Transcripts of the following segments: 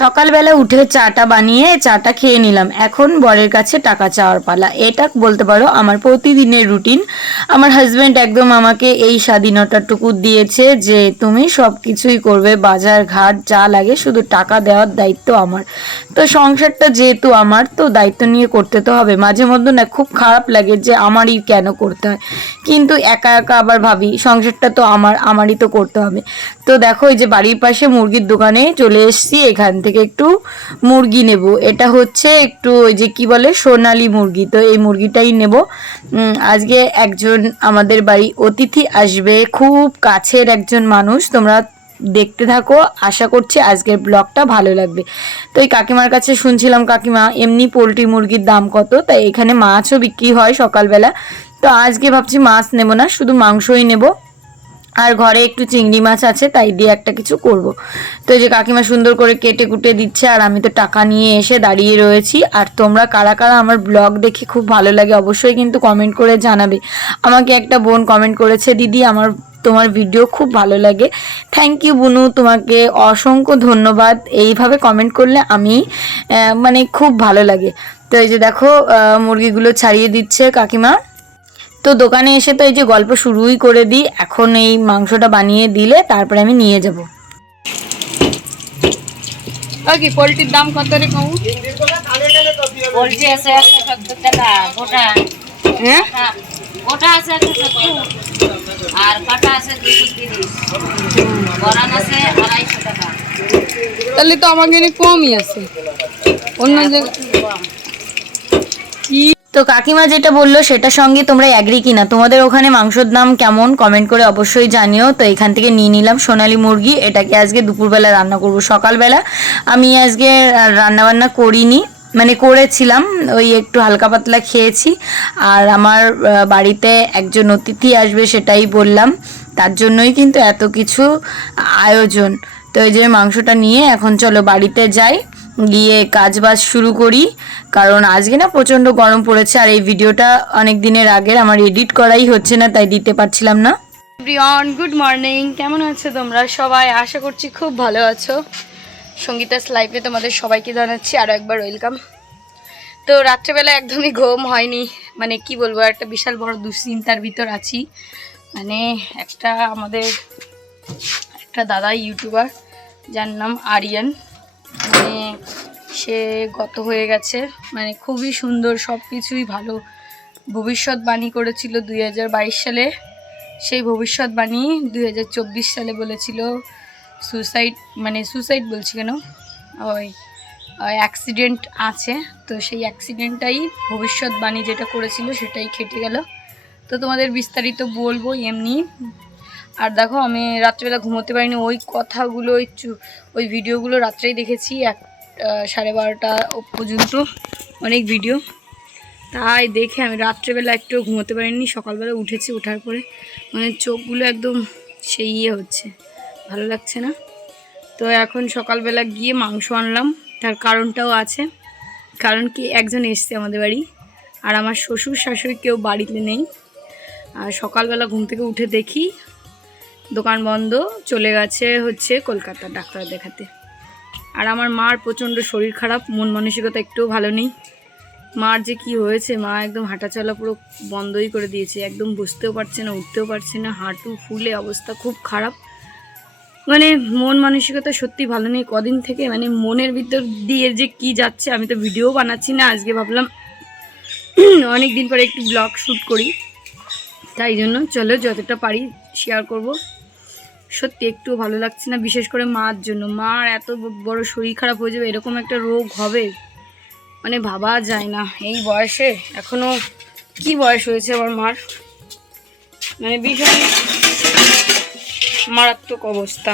সকালবেলা উঠে চাটা বানিয়ে চাটা খেয়ে নিলাম। এখন বরের কাছে টাকা চাওয়ার পালা। এটা বলতে পারো আমার প্রতিদিনের রুটিন। আমার হাজব্যান্ড একদম আমাকে এই স্বাধীনতাটুকু দিয়েছে যে তুমি সব কিছুই করবে, বাজার ঘাট যা লাগে, শুধু টাকা দেওয়ার দায়িত্ব আমার। তো সংসারটা যেহেতু আমার, তো দায়িত্ব নিয়ে করতে তো হবে। মাঝে মধ্যে না খুব খারাপ লাগে যে আমারই কেন করতে হয়, কিন্তু একা একা আবার ভাবি সংসারটা তো আমারই তো করতে হবে। তো দেখো এই যে বাড়ির পাশে মুরগির দোকানে চলে এসেছি, এখান থেকে একটু মুরগি নেব। এটা হচ্ছে একটু ওই যে কি বলে সোনালী মুরগি, তো এই মুরগিটাই নেব। আজকে একজন আমাদের বাড়ি অতিথি আসবে, খুব কাছের একজন মানুষ। তোমরা দেখতে থাকো, আশা করছি আজকের ব্লগটা ভালো লাগবে। তো এই কাকিমার কাছে শুনছিলাম, কাকিমা এমনি পোলট্রি মুরগির দাম কত, তাই এখানে মাছও বিক্রি হয় সকালবেলা। তো আজকে ভাবছি মাছ নেব না, শুধু মাংসই নেব। আর ঘরে একটু চিংড়ি মাছ আছে, তাই দিয়ে একটা কিছু করব। তো এই যে কাকিমা সুন্দর করে কেটে কুটে দিচ্ছে, আর আমি তো টাকা নিয়ে এসে দাঁড়িয়ে রয়েছি। আর তোমরা কারা কারা আমার ব্লগ দেখে খুব ভালো লাগে অবশ্যই কিন্তু কমেন্ট করে জানাবে। আমাকে একটা বোন কমেন্ট করেছে, দিদি তোমার ভিডিও খুব ভালো লাগে। থ্যাংক ইউ বুনু, তোমাকে অসংখ্য ধন্যবাদ। এইভাবে কমেন্ট করলে আমি মানে খুব ভালো লাগে। তো এই যে দেখো মুরগিগুলো ছাড়িয়ে দিচ্ছে কাকিমা। তো দোকানে এসে তো এই যে গল্প শুরুই করে দিই। এখন এই মাংসটা বানিয়ে দিলে তারপরে আমি নিয়ে যাব। কি পোলট্রির দাম কত রে কম? পোলট্রি আছে 170 টাকা গোটা। হ্যাঁ, গোটা আছে 170 আর কাটা আছে 230। বরান আছে 250 টাকা। তাহলে তো আমাকে কমই আছে অন্য কম। তো কাকিমা যেটা বললো সেটার সঙ্গে তোমরা অ্যাগ্রি কিনা, তোমাদের ওখানে মাংসর দাম কেমন কমেন্ট করে অবশ্যই জানিও। তো এখান থেকে নিয়ে নিলাম সোনালী মুরগি, এটাকে আজকে দুপুরবেলা রান্না করব। সকালবেলা আমি আজকে রান্নাবান্না করিনি, মানে করেছিলাম ওই একটু হালকা পাতলা খেয়েছি। আর আমার বাড়িতে একজন অতিথি আসবে সেটাই বললাম, তার জন্যই কিন্তু এত কিছু আয়োজন। তো এই যে মাংসটা নিয়ে এখন চলো বাড়িতে যাই, গিয়ে কাজ বাজ শুরু করি। কারণ আজকে না প্রচণ্ড গরম পড়েছে, আর এই ভিডিওটা অনেক দিনের আগের, আমার এডিট করাই হচ্ছে না, তাই দিতে পারছিলাম না। Everyone, good morning. কেমন আছো তোমরা সবাই? আশা করছি খুব ভালো আছো। সঙ্গীতাস লাইফে তোমাদের সবাইকে জানাচ্ছি আরও একবার ওয়েলকাম। তো রাত্রেবেলা একদমই ঘুম হয়নি, মানে কি বলবো, একটা বিশাল বড় দুশ্চিন্তার ভিতর আছি। মানে আমাদের একটা দাদা ইউটিউবার, যার নাম আরিয়ান, মানে সে গত হয়ে গেছে। মানে খুবই সুন্দর, সব কিছুই ভালো ভবিষ্যৎবাণী করেছিল 2022 সালে। সেই ভবিষ্যৎবাণী 2024 সালে বলেছিল সুসাইড বলছি কেন, ওই অ্যাক্সিডেন্ট আছে। তো সেই অ্যাক্সিডেন্টটাই ভবিষ্যৎবাণী যেটা করেছিল সেটাই খেটে গেল। তো তোমাদের বিস্তারিত বলবো এমনি। আর দেখো আমি রাত্রেবেলা ঘুমোতে পারিনি, ওই কথাগুলো ওই ভিডিওগুলো রাত্রেই দেখেছি 12:30 পর্যন্ত, অনেক ভিডিও। তাই দেখে আমি রাত্রেবেলা একটু ঘুমোতে পারিনি। সকালবেলা উঠেছি, ওঠার পরে মানে চোখগুলো একদম সেই হচ্ছে, ভালো লাগছে না। তো এখন সকালবেলা গিয়ে মাংস আনলাম, তার কারণটাও আছে। কারণ কি, একজন এসছে আমাদের বাড়ি, আর আমার শ্বশুর শাশুড়ি কেউ বাড়িতে নেই। আর সকালবেলা ঘুম থেকে উঠে দেখি দোকান বন্ধ, চলে গেছে হচ্ছে কলকাতা ডাক্তার দেখাতে। আর আমার মার প্রচণ্ড শরীর খারাপ, মন মানসিকতা একটুও ভালো নেই। মার যে কি হয়েছে, মা একদম হাঁটা চলা পুরো বন্ধই করে দিয়েছে, একদম বসতেও পারছে না, উঠতেও পারছে না, হাঁটু ফুলে অবস্থা খুব খারাপ। মানে মন মানসিকতা সত্যি ভালো নেই কদিন থেকে, মানে মনের ভিতর দিয়ে যে কি যাচ্ছে। আমি তো ভিডিও বানাচ্ছি না, আজকে ভাবলাম অনেক দিন পরে একটু ব্লগ শ্যুট করি, তাই জন্য চলো যতটা পারি শেয়ার করব। সত্যি একটু ভালো লাগছে না, বিশেষ করে মার জন্য। মার এত বড় শরীর খারাপ হয়ে যাবে, এরকম একটা রোগ হবে মানে ভাবা যায় না এই বয়সে। এখনও কি বয়স হয়েছে আমার মার, মানে ভীষণ মারাত্মক অবস্থা।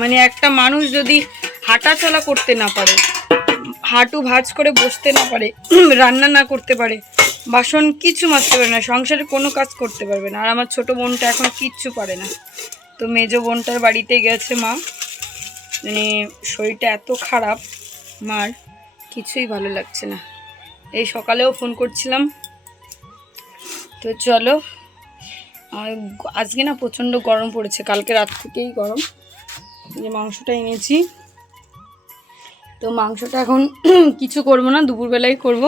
মানে একটা মানুষ যদি হাঁটা চলা করতে না পারে, হাঁটু ভাঁজ করে বসতে না পারে, রান্না না করতে পারে, বাসন কিছু মাজতে পারে না, সংসারে কোনো কাজ করতে পারবে না। আর আমার ছোট বোনটা এখন কিচ্ছু পারে না। তো মেজো বোনটার বাড়িতে গেছে মা, মানে শরীরটা এত খারাপ মার, কিছুই ভালো লাগছে না। এই সকালেও ফোন করছিলাম। তো চলো, আজকে না প্রচণ্ড গরম পড়েছে, কালকে রাত থেকেই গরম। যে মাংসটা এনেছি তো মাংসটা এখন কিছু করব না, দুপুরবেলায় করব।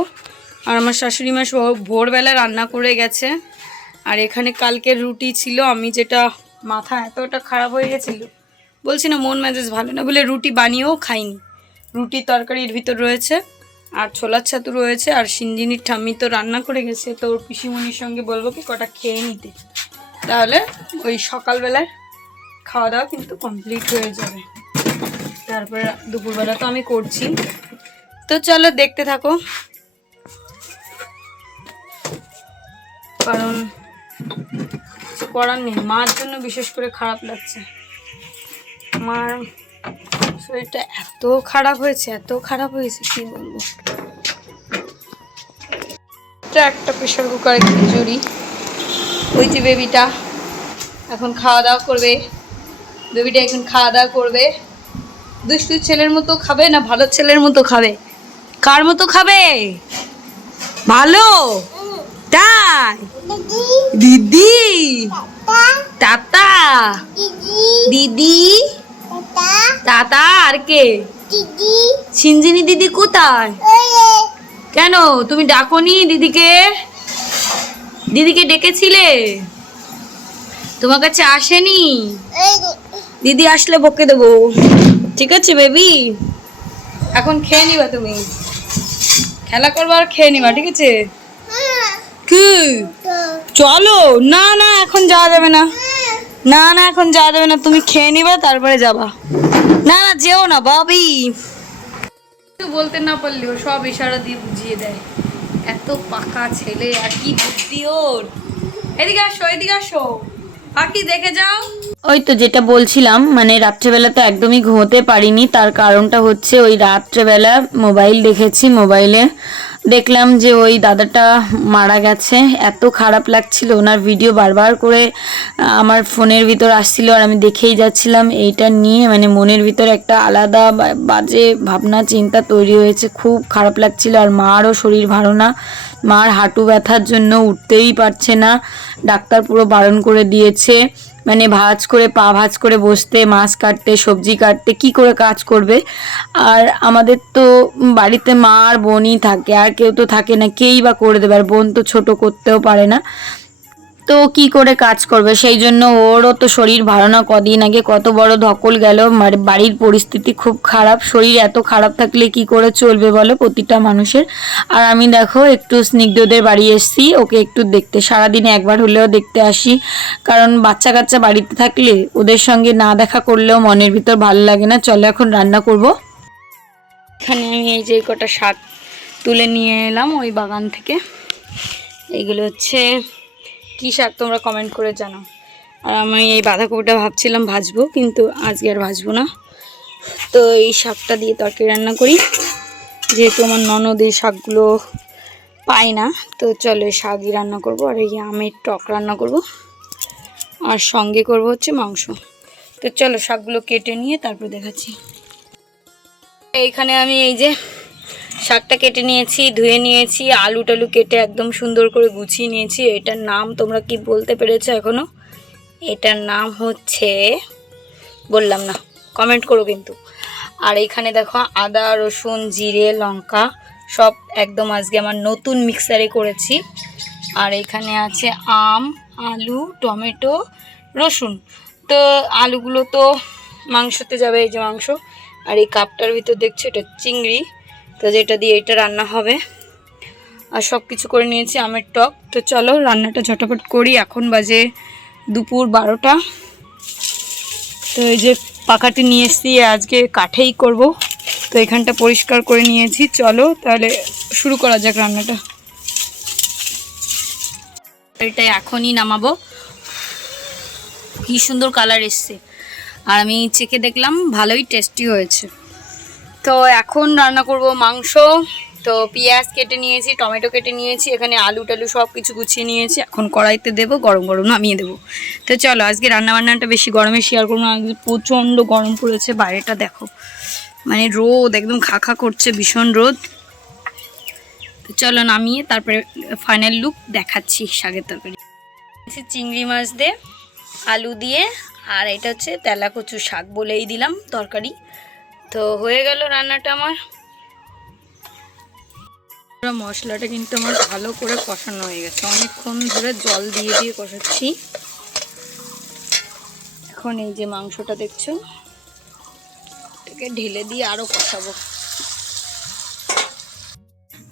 আর আমার শাশুড়ি মা ভোরবেলা রান্না করে গেছে। আর এখানে কালকের রুটি ছিল, আমি যেটা মাথা এতটা খারাপ হয়ে গেছিল, বলছি না মন মেজাজ ভালো না বলে রুটি বানিয়েও খাইনি। রুটি তরকারির ভিতর রয়েছে, আর ছোলার ছাতু রয়েছে, আর সিঞ্জিনির ঠাম্মি তো রান্না করে গেছে, তো ওর পিসিমণির সঙ্গে বলবো কি কটা খেয়ে নিতে, তাহলে ওই সকালবেলায় খাওয়া দাওয়া কিন্তু কমপ্লিট হয়ে যাবে। তারপরে দুপুরবেলা তো আমি করছি, তো চলো দেখতে থাকো। কারণ কিছু করার নেই, মার জন্য বিশেষ করে খারাপ লাগছে। মার শরীরটা এত খারাপ হয়েছে, এত খারাপ হয়েছে কি বলবো। এটা একটা প্রেশার কুকারে খিচুড়ি, ওই যে বেবিটা এখন খাওয়া দাওয়া করবে, বেবিটা এখন খাওয়া দাওয়া করবে। দুষ্টু ছেলের মতো খাবে না ভালো ছেলের মতো খাবে? কার মতো খাবে? ভালো তাই? দিদি, তাতা, দিদি, তাতা, আর কে? সিঞ্জিনি দিদি কোথায়? কেন তুমি ডাকোনি দিদিকে? দিদিকে ডেকেছিলে? তোমার কাছে আসেনি? দিদি আসলে বকে দেবো, ঠিক আছে বেবি? এখন খেয়ে নিবা, তুমি খেলা করবা আর খেয়ে নিবা, ঠিক আছে? কি চলো? না না এখন যাওয়া যাবে না, না না এখন যাওয়া যাবে না, তুমি খেয়ে নিবা তারপরে যাবা। না না যেও না বাবি। বলতে না পারলেও সব ইশারা দিয়ে বুঝিয়ে দেয়, এত পাকা ছেলে, আর কি বুদ্ধি ওর। এদিকে আসো, এদিকে আসো, পাখি দেখে যাও। ওই তো যেটা বলছিলাম, মানে রাত্রেবেলা তো একদমই ঘুমোতে পারিনি, তার কারণটা হচ্ছে ওই রাত্রেবেলা মোবাইল দেখেছি। মোবাইলে দেখলাম যে ওই দাদাটা মারা গেছে, এত খারাপ লাগছিল, ওনার ভিডিও বারবার করে আমার ফোনের ভিতর আসছিল, আর আমি দেখেই যাচ্ছিলাম। এইটা নিয়ে মানে মনের ভিতর একটা আলাদা বাজে ভাবনা চিন্তা তৈরি হয়েছে, খুব খারাপ লাগছিল। আর মারও শরীর ভালো না, মার হাঁটু ব্যথার জন্য উঠতেই পারছে না, ডাক্তার পুরো বারণ করে দিয়েছে। মানে ভাঁজ করে পা ভাঁজ করে বসতে, মাছ কাটতে, সবজি কাটতে, কি করে কাজ করবে? আর আমাদের তো বাড়িতে মা আর বোনই থাকে, আর কেউ তো থাকে না, কেই বা করে দেবে? আর বোন তো ছোট, করতেও পারে না, তো কি করে কাজ করবে? সেই জন্য ওরও তো শরীর ভালো না, কদিন আগে কত বড় ধকল গেল। বাড়ির পরিস্থিতি খুব খারাপ, শরীর এত খারাপ থাকলে কি করে চলবে বলো প্রতিটা মানুষের। আর আমি দেখো একটু স্নিগ্ধদের বাড়ি এসেছি ওকে একটু দেখতে, সারাদিনে একবার হলেও দেখতে আসি, কারণ বাচ্চা কাচ্চা বাড়িতে থাকলে ওদের সঙ্গে না দেখা করলেও মনের ভিতর ভালো লাগে না। চলো এখন রান্না করব। এখানে আমি এই যে কটা শাক তুলে নিয়ে এলাম ওই বাগান থেকে, এইগুলো হচ্ছে কী শাক তোমরা কমেন্ট করে জানাও। আর আমি এই বাঁধাকপিটা ভাবছিলাম ভাজবো, কিন্তু আজকে আর ভাজবো না। তো এই শাকটা দিয়ে তরকারি রান্না করি, যেহেতু আমার ননদ এই শাকগুলো পায় না, তো চলো এই শাকই রান্না করব। আর এই আমের টক রান্না করব, আর সঙ্গে করব হচ্ছে মাংস। তো চলো শাকগুলো কেটে নিয়ে তারপর দেখাচ্ছি। এইখানে আমি এই যে শাকটা কেটে নিয়েছি, ধুয়ে নিয়েছি, আলু টালু কেটে একদম সুন্দর করে গুছিয়ে নিয়েছি। এটার নাম তোমরা কি বলতে পেরেছো এখনো? এটার নাম হচ্ছে, বললাম না, কমেন্ট করো কিন্তু। আর এইখানে দেখো আদা, রসুন, জিরে, লঙ্কা সব একদম আজকে আমার নতুন মিক্সারে করেছি। আর এখানে আছে আম, আলু, টমেটো, রসুন। তো আলুগুলো তো মাংসতে যাবে, এই যে মাংস। আর এই কাপটার ভিতর দেখছো এটা চিংড়ি, তো যেটা দিয়ে এটা রান্না হবে। আর সব কিছু করে নিয়েছি, আমের টক। তো চলো রান্নাটা ঝটাপট করি, এখন বাজে দুপুর 12টা। তো এই যে পাখাটি নিয়ে এসেছি, আজকে কাঠেই করব, তো এখানটা পরিষ্কার করে নিয়েছি। চলো তাহলে শুরু করা যাক রান্নাটা। এটা এখনই নামাবো, কি সুন্দর কালার এসছে, আর আমি চেখে দেখলাম ভালোই টেস্টি হয়েছে। তো এখন রান্না করব মাংস। তো পেঁয়াজ কেটে নিয়েছি, টমেটো কেটে নিয়েছি, এখানে আলু টালু সব কিছু গুছিয়ে নিয়েছি। এখন কড়াইতে দেবো, গরম গরম নামিয়ে দেবো। তো চলো আজকে রান্নাবান্নাটা বেশি গরমে শেয়ার করবো না, আজকে প্রচণ্ড গরম পড়েছে, বাইরেটা দেখো, মানে রোদ একদম খা খা করছে, ভীষণ রোদ। তো চলো নামিয়ে তারপরে ফাইনাল লুক দেখাচ্ছি শাকের তরকারি। চিংড়ি মাছ দিয়ে, আলু দিয়ে, আর এটা হচ্ছে তেলা কচু শাক বলেই দিলাম তরকারি। তো হয়ে গেল রান্নাটা আমার। মশলাটা কিন্তু আমার ভালো করে কষানো হয়ে গেছে, অনেকক্ষণ ধরে জল দিয়ে দিয়ে কষাচ্ছি। এখন এই যে মাংসটা দেখছো, এটাকে ঢেলে দিয়ে আরো কষাবো।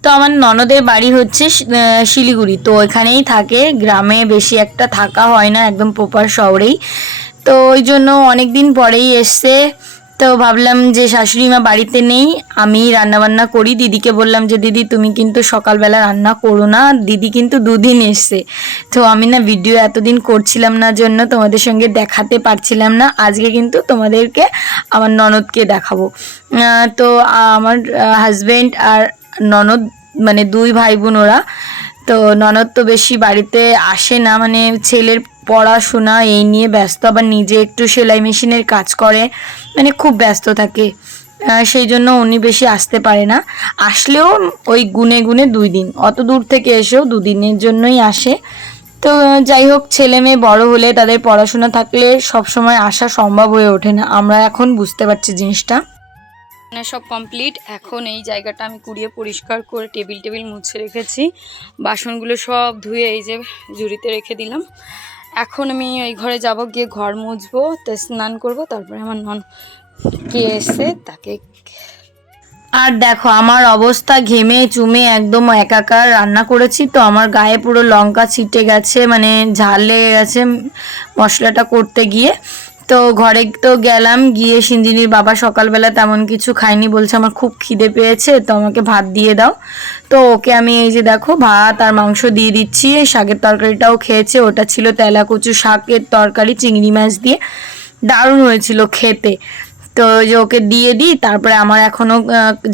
তো আমার ননদের বাড়ি হচ্ছে শিলিগুড়ি, তো ওইখানেই থাকে, গ্রামে বেশি একটা থাকা হয় না, একদম প্রপার শহরেই। তো ওই জন্য অনেক দিন পরেই এসছে। তো ভাবলাম যে শাশুড়ি মা বাড়িতে নেই, আমি রান্নাবান্না করি। দিদিকে বললাম যে দিদি তুমি কিন্তু সকালবেলা রান্না করো না, দিদি কিন্তু দুদিন এসছে। তো আমি না ভিডিও এতদিন করছিলাম না জন্য তোমাদের সঙ্গে দেখাতে পারছিলাম না, আজকে কিন্তু তোমাদেরকে আমার ননদকে দেখাবো। তো আমার হাজব্যান্ড আর ননদ মানে দুই ভাই বোন ওরা। তো ননদ তো বেশি বাড়িতে আসে না, মানে ছেলের পড়াশোনা এই নিয়ে ব্যস্ত, আবার নিজে একটু সেলাই মেশিনের কাজ করে, মানে খুব ব্যস্ত থাকে। সেই জন্য উনি বেশি আসতে পারে না, আসলেও ওই গুনে গুনে 2 দিন, অত দূর থেকে এসেও 2 দিনের জন্যই আসে। তো যাই হোক, ছেলে মেয়ে বড় হলে তাদের পড়াশোনা থাকলে সব সময় আসা সম্ভব হয়ে ওঠে না, আমরা এখন বুঝতে পারছি জিনিসটা। সব কমপ্লিট, এখন এই জায়গাটা আমি কুড়িয়ে পরিষ্কার করে টেবিল মুছে রেখেছি, বাসনগুলো সব ধুয়ে এই যে ঝুড়িতে রেখে দিলাম। এখন আমি এই ঘরে যাব, গিয়ে ঘর মুছবো, তো স্নান করব, তারপরে আমার কে এসে তাকে। আর দেখো আমার অবস্থা, ঘেমে চুমে একদম একাকার, রান্না করেছি তো আমার গায়ে পুরো লঙ্কা ছিটে গেছে, মানে ঝাল লেগে গেছে মশলাটা করতে গিয়ে। তো ঘরে তো গেলাম, গিয়ে সিঞ্জিনির বাবা সকালবেলা তেমন কিছু খায়নি, বলছে আমার খুব খিদে পেয়েছে, তো আমাকে ভাত দিয়ে দাও। তো ওকে আমি এই যে দেখো ভাত আর মাংস দিয়ে দিচ্ছি। শাকের তরকারিটাও খেয়েছে, ওটা ছিল তেলাকুচু শাকের তরকারি চিংড়ি মাছ দিয়ে, দারুণ হয়েছিল খেতে। তো ওই যে ওকে দিয়ে দিই, তারপরে আমার এখনও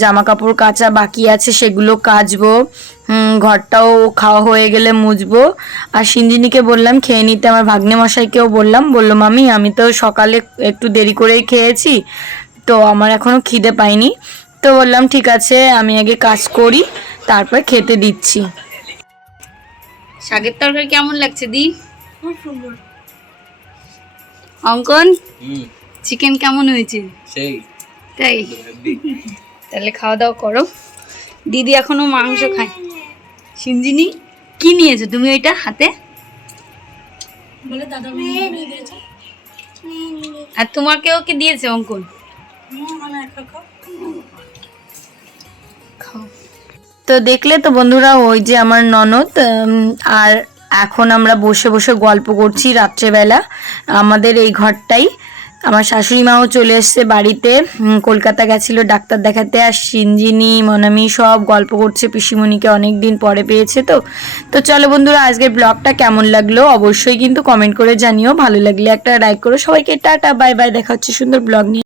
জামা কাপড় কাচা বাকি আছে, সেগুলো কাচবো। ঘরটাও খাওয়া হয়ে গেলে মুছবো। আর সিঞ্জিনিকে বললাম খেয়ে নিতে, আমার ভাগ্নে মশাইকেও বললো মামি আমি তো সকালে একটু দেরি করেই খেয়েছি, তো আমার এখনও খিদে পাইনি। তো বললাম ঠিক আছে আমি আগে কাজ করি, তারপরে খেতে দিচ্ছি। শাকের তরকারি কেমন লাগছে দি? খুব সুন্দর। অঙ্কন চিকেন কেমন হয়েছে? সেই তাই, তাহলে খাওয়া দাওয়া করো। দিদি এখনো মাংস খায়। সিঞ্জিনি কি নিয়েছো তুমি ওইটা হাতে? বলে দাদা দিয়েছে। আর তোমাকেও কি দিয়েছে অঙ্কন? খাও। তো দেখলে তো বন্ধুরা, ওই যে আমার ননদ, আর এখন আমরা বসে বসে গল্প করছি রাত্রেবেলা আমাদের এই ঘরটাই। আমার শাশুড়ি মাও চলে এসছে বাড়িতে, কলকাতা গেছিলো ডাক্তার দেখাতে। আর সিঞ্জিনি মনামি সব গল্প করছে, পিসিমণিকে অনেক দিন পরে পেয়েছে। তো চলো বন্ধুরা, আজকের ব্লগটা কেমন লাগলো অবশ্যই কিন্তু কমেন্ট করে জানিও, ভালো লাগলে একটা লাইক করো। সবাইকে টাটা বাই বাই, দেখা হচ্ছে সুন্দর ব্লগ নিয়ে।